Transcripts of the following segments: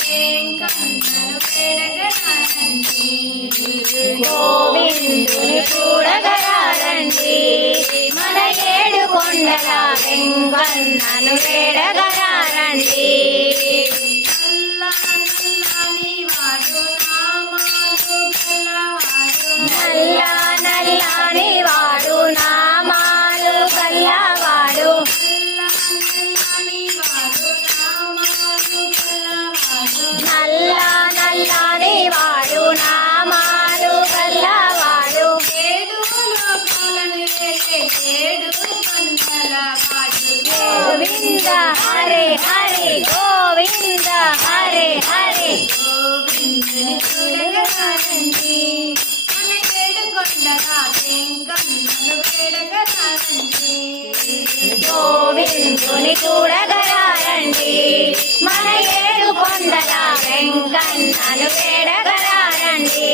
వెంకన్నను వేడగరారండి. గోవిందుని చూడగరారండి, మన ఏడు కొండల వెంకన్నను వేడగరారండి. నల్ల నల్లని వాడు నామాలు గల్లవాడు, నల్ల నల్లని వాడు నామాలు గల్లవాడు. ఏడు కొండల గోవింద హరే హరే గోవింద హరే హరే. గోవిందుని చూడగరారండి, మన ఏడు కొండల వెంకన్నను వేడగరారండి. గోవిందుని చూడగరారండి, మన ఏడు కొండల వెంకన్నను వేడగరారండి.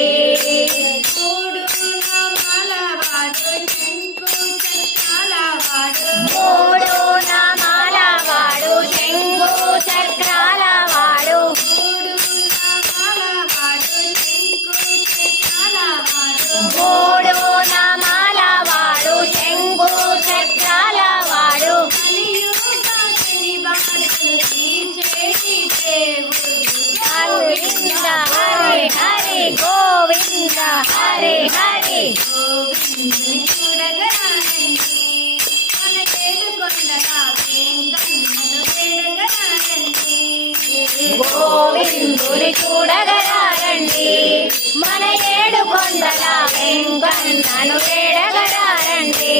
మూడు నామాల వాడు శంకు చక్రాల వాడు, మూడు నామాల వాడు శంకు చక్రాల వాడు, మూడు నామాల వాడు శంకు చక్రాల వాడు, మూడు నామాల వాడు శంకు చక్రాల వాడు. గోవింద హరే హరే గోవింద హరే హరే. గోవిందుని చూడగరారండి, మన ఏడు కొండల వెంకన్నను వేడగరారండి. గోవిందుని చూడగరారండి, మన ఏడు కొండల వెంకన్నను వేడగరారండి.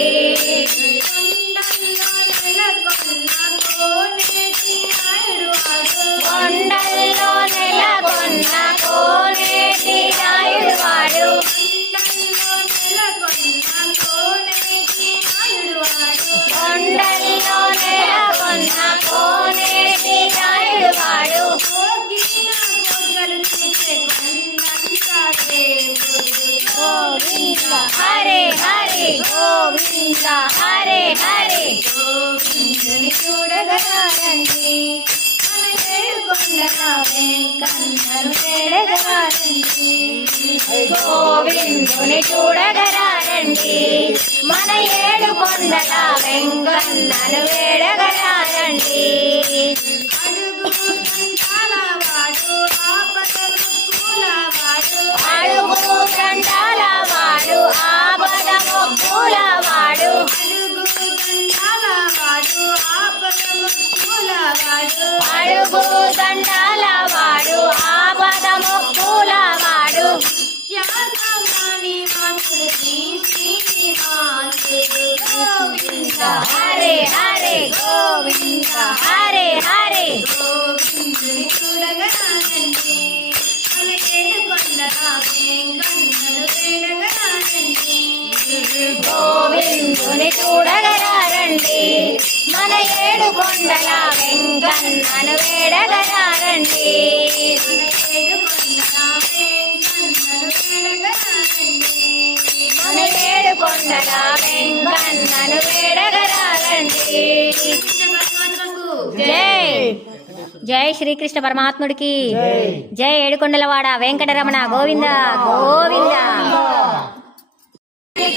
కొండల్లో నెలకొన్న కోనేటి నాయుడు వాడు, కొండల్లో నెలకొన్న కోనేటి నాయుడు వాడు. గోవింద హరే హరే గోవింద హరే హరే. గోవిందుని చూడగరారండి, మన ఏడు కొండల వెంకన్నను వేడగరారండి. గోవిందుని చూడగరారండి, మన ఏడు కొండల వెంకన్నను వేడగరారండి. అడుగు గంటాల వాడు ఆపద మొక్కుల వాడు, అడుగు దండాల వాడు ఆపద మొక్కుల వాడు. గోవింద హరే హరే గోవింద హరే హరే. గోవిందుని చూడగరారండి, మన ఏడు కొండల వెంకన్నను వేడగరారండి. గోవిందుని చూడగరారండి, మన ఏడు కొండల వెంకన్నను వేడగరారండి. మన ఏడు కొండల వెంకన్నను వేడగరారండి. జై జై శ్రీకృష్ణ పరమాత్ముడికి జై. ఏడుకొండలవాడ వెంకటరమణ గోవింద గోవింద.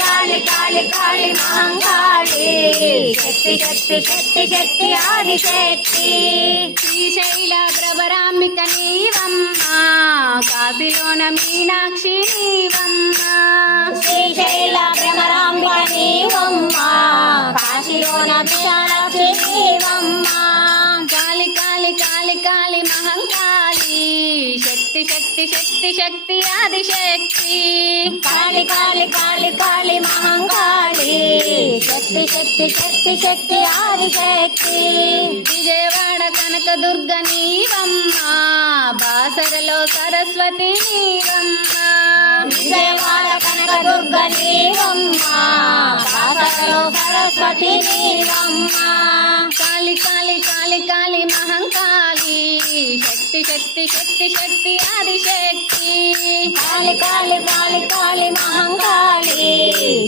కాళి కాళి కాళి మహంకాళి, శక్తి శక్తి శక్తి శక్తి ఆదిశక్తి. శ్రీశైల భ్రవరాంబిక నీవమ్మ, కాశీలోన మీనాక్షి నీవమ్మ. శ్రీశైల భ్రమరాంబిక నీవమ్మ, కాశీలోన మీనాక్షి నీవమ్మ. కాళి కాళి కాళి కాళి మహంకాళి, శక్తి శక్తి శక్తి శక్తి ఆదిశక్తి. కాళి కాళి కాళి కాళి మహంకాళి, శక్తి శక్తి శక్తి శక్తి ఆదిశక్తి. విజయవాడ కనకదుర్గ నీవమ్మ, బాసరలో సరస్వతి నీవమ్మ. విజయవాడ కనకదుర్గ నీవమ్మ, బాసరలో సరస్వతి నీవమ్మ. కాళి కాళి కాళి కాళి మహంకాళి, శక్తి శక్తి శక్తి శక్తి ఆదిశక్తి. కాళి కాళి కాళి కాళి మహంకాళి,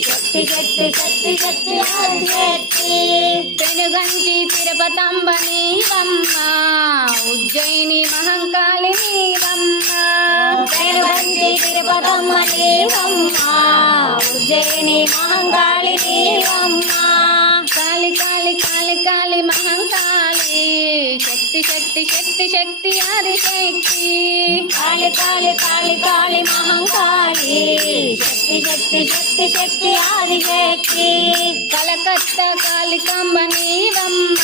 శక్తి శక్తి శక్తి శక్తి ఆదిశక్తి. పెనుగంచి తిరుపతమ్మ నీవమ్మ ఉజ్జయిని మహంకాళి నీవమ్మ పెనుగంచి తిరుపతమ్మ నీవమ్మ ఉజ్జయిని మహంకాళి నీవమ్మ కాళి కాళి కాళి కాళి మహంకాళి శక్తి శక్తి శక్తి శక్తి ఆదిశక్తి కాళి కాళి కాళి కాళి మహంకాళి శక్తి శక్తి శక్తి శక్తి ఆదిశక్తి కలకత్తా కాళికాంబ నీవమ్మ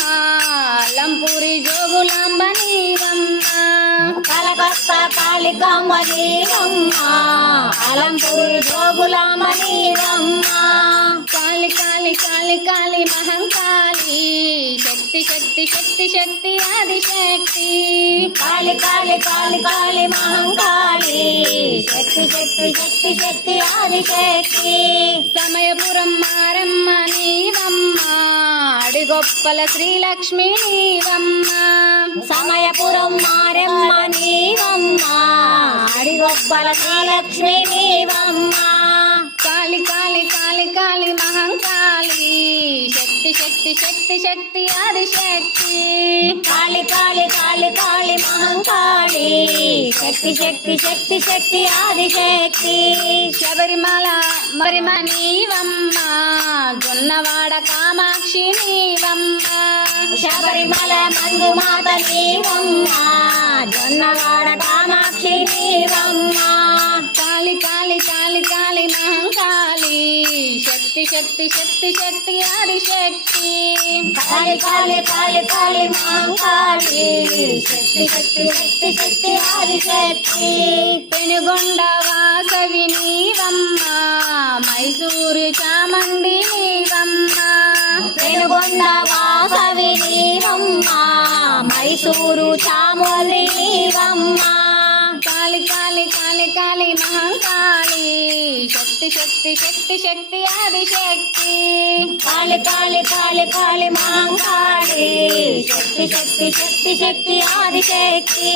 లంపూరి జోగులాంబ నీవమ్మ కలకత్తా కాళికాంబ నీవమ్మ అలంపూరి జోగులాంబ నీవమ్మ కాళి కాళి కాళి కాళి మహంకాళి శక్తి శక్తి శక్తి శక్తి ఆదిశక్తి కాళి కాళి కాళి కాళి మహంకాళి శక్తి శక్తి శక్తి శక్తి ఆదిశక్తి సమయపురం మారమ్మ నీవమ్మ అడిగొప్పల శ్రీలక్ష్మి నీవమ్మ సమయపురం మారమ్మ నీవమ్మ అడిగొప్పల శ్రీలక్ష్మి నీవమ్మ కాళి కాళి కాళి కాళి మహంకాళి శక్తి శక్తి శక్తి శక్తి ఆదిశక్తి కాళి కాళి కాళి కాళి మహంకాళి శక్తి శక్తి శక్తి శక్తి ఆదిశక్తి శబరిమల మరిమ నీవమ్మ జొన్నవాడ కామాక్షి నీవమ్మ శబరిమల మంజుమాత నీవమ్మ జొన్నవాడ కామాక్షి నీవమ్మ కాళి కాళి కాళి కాళి మహంకాళి శక్తి శక్తి శక్తి శక్తి ఆదిశక్తి కాళి కాళి కాళి కాళి మహంకాళి శక్తి శక్తి శక్తి శక్తి ఆదిశక్తి పెనుగొండ వాసవి నీవమ్మ మైసూరు చామండి నీవమ్మ పెనుగొండ వాసవి నీవమ్మ మైసూరు చాముండి నీవమ్మ కాళి కాళి కాళి కాళి మహంకాళి శక్తి శక్తి శక్తి శక్తి ఆదిశక్తి కాళి కాళి కాళి కాళి మహంకాళి శక్తి శక్తి శక్తి శక్తి ఆదిశక్తి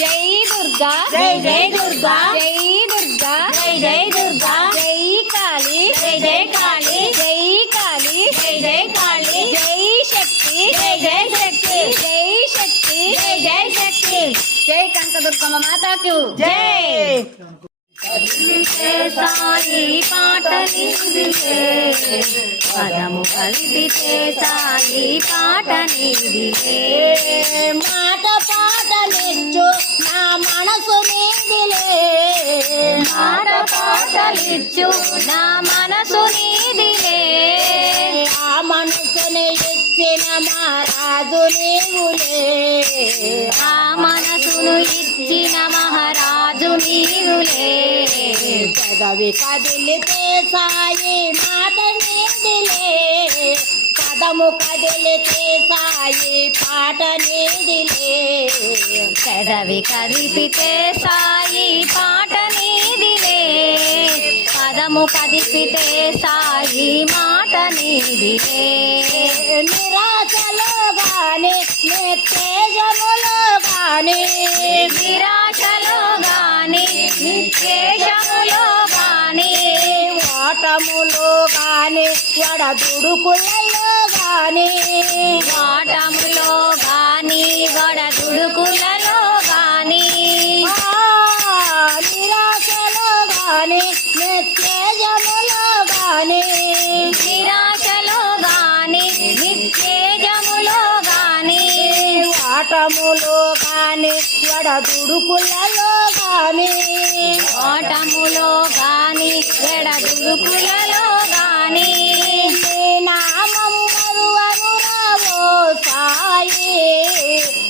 జై దుర్గా జై జై దుర్గా జై దుర్గా జై జై దుర్గా జై కాళి జై జై కాళి జై కాళి జై జై కాళి జై శక్తి జై జై శక్తి జై శక్తి జై జై శక్తి జై కనకదుర్గమ్మ మాతాకు జై సాయి పాట నీదిలే పదము కలిపితే సాయి పాట నీదిలే మాట పాట నిచ్చు నా మనసు నీదిలే మాట పాటలిచ్చు నా మనసు నీదిలే ఆ మనసుని ఇచ్చిన మహారాజు నీవులే ఆ మనసును ఇచ్చిన మహారాజు నీవులే పదవి కదిలితే సాయి మాట నీదిలే పదము కదిలితే సాయి పాట నీదిలే పెదవి కదిపితే సాయి పాట నీదిలే పదము కదిపితే సాయి మాట నీదిలే నిరాశలో గాని నిత్యేజములో గాని నిరాశలో గాని నిత్యేజములో గాని వాటములో గాని వడదుడుకులలో గాని వాటములో గాని వడదుడుకులలో గాని నిరాశలో గాని నిత్యేజములో గాని నిరాశలో గాని నిత్యేజములో గాని వాటములో గాని వడదుడుకులలో గాని వాటములో గాని వడదుడుకులలో గాని నీ నామం మరువనురావో సాయి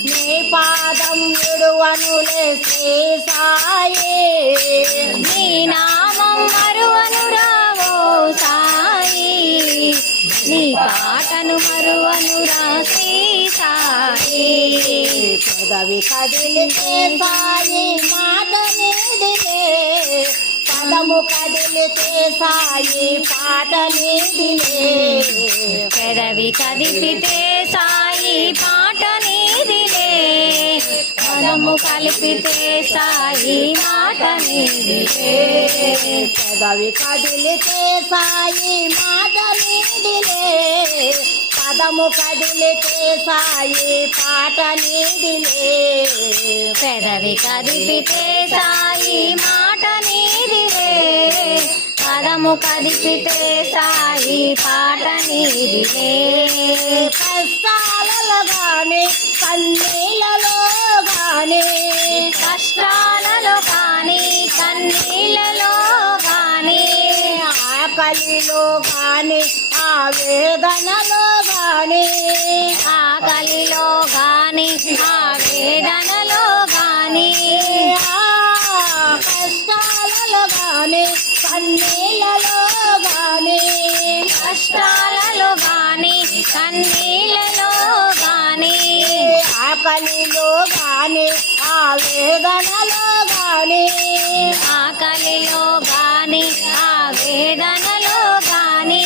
నీ పాదం విడువనులే శ్రీ సాయి నీ నామం మరువనురావో సాయి నీ పాటను మరువనురా శ్రీ సాయి పదవి కదిలితే సాయి మాట నీదిలే పదము కదిలితే సాయి పాట నీదిలే పెదవి కదిపితే సాయి పాట నీదిలే పదము కలిపితే సాయి మాట నీదిలే పెదవి కదిలితే సాయి మాట నీదిలే పదము కదిలితే సాయి పాట నీదిలే పెదవి కదిపితే సాయి మాట నీదిలే పదము కదిపితే సాయి పాట నీదిలే కష్టాలలో గాని కన్నీళ్ళలో గాని కష్టాలలో గాని కన్నీళ్ళలో గాని ఆకలిలో గాని ఆవేదనలో గాని ఆకలిలో గాని ఆవేదనలో గాని కష్టాలలో గాని కన్నీళ్ళలో గాని కష్టాలలో గాని కన్నీళ్ళలో గాని ఆకలిలో గాని ఆవేదనలో గాని ఆకలిలో గాని ఆవేదనలో గాని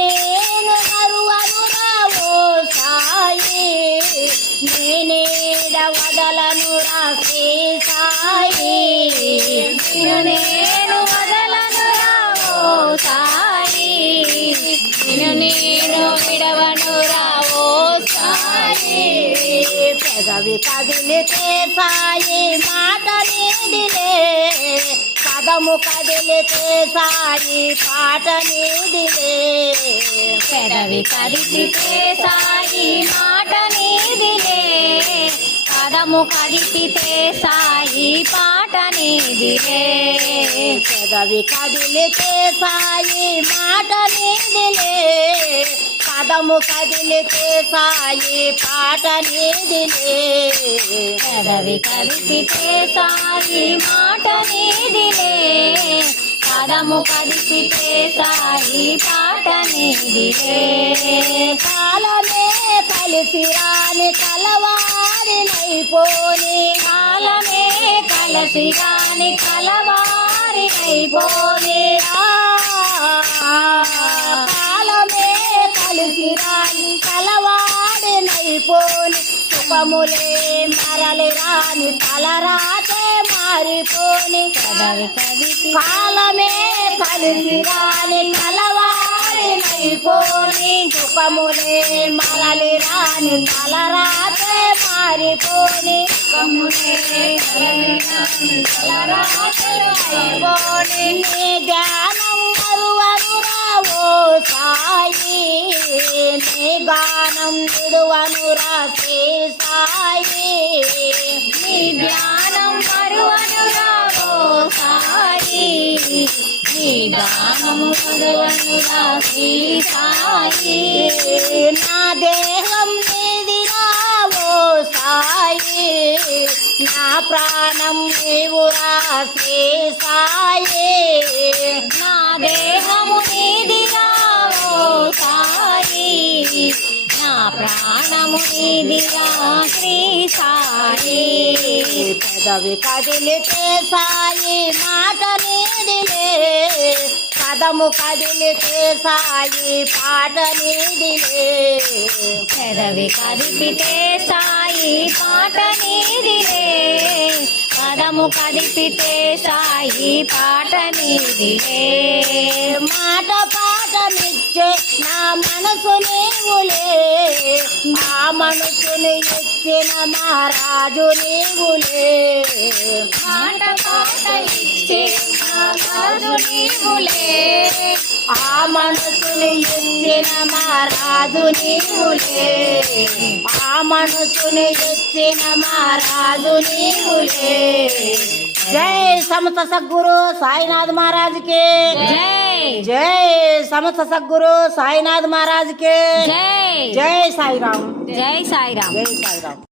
నేను మరువను రావో సాయి నేనేడ వదలను రాసే సాయి నేను వదలను రావో సాయి నేను విడవను రావో సాయి పెదవి కదిలితే సాయి మాట నీదిలే పదము కదిలితే సాయి పాట నీదిలే పెదవి కదిపితే సాయి మాట నీదిలే పదము కదిపితే సాయి పాట నీదిలే పెదవి కదిలితే సాయి మాట నీదిలే పదము కదిలితే సాయి పాట నీదిలే పెదవి కదిపితే సాయి మాట నీదిలే పదము కదిపితే సాయి పాట నీదిలే కాలమే కలిసి రాని కలవారినైపోని కాలమే కలిసి రాని కలవారినైపోని కాలమే కలిసి రాని కలవారినైపోని సుఖములే మరలి రాని తలరాతే మారిపోని కాలమే కలిసి రాని కలవారినైపోని సుఖములే మరలి రాని తలరాతే మారిపోని సుఖములే తలరాతే మారిపోని నీ ధ్యానం మరువను రావో సాయి నీ గానం విడువను రాసే సాయి నీ ధ్యానం మరువను రావో సాయి నీ గానం మరువను రాసే సాయి నా దేహం నీది రావో సాయి నా ప్రాణం నీవు రాసే సాయి నా దేహము నీది రావో సాయి నా ప్రాణము నీది రాసే సాయి పెదవి కదిలితే సాయి మాట నీదిలే పదము కదిలితే సాయి పాట నీదిలే పెదవి కదిపితే సాయి పాట నీదిలే పదము కదిపితే సాయి పాట నీదిలే మాట పాఠమిచ్చే నా మనసు నీవులే నా మనసుని ఇచ్చిన మహారాజు నీవులే మాట పాట ఇచ్చే నా మనసు నీవులే ఆ మనసుని ఇచ్చిన మహారాజు నీవులే ఆ మనసుని ఇచ్చిన మహారాజు నీవులే జై సమత సద్గురు సాయినాథ్ महाराज के जय जय समस्त सद्गुरु साईनाथ महाराज के जय जय साई राम जय साई राम। जय साई राम।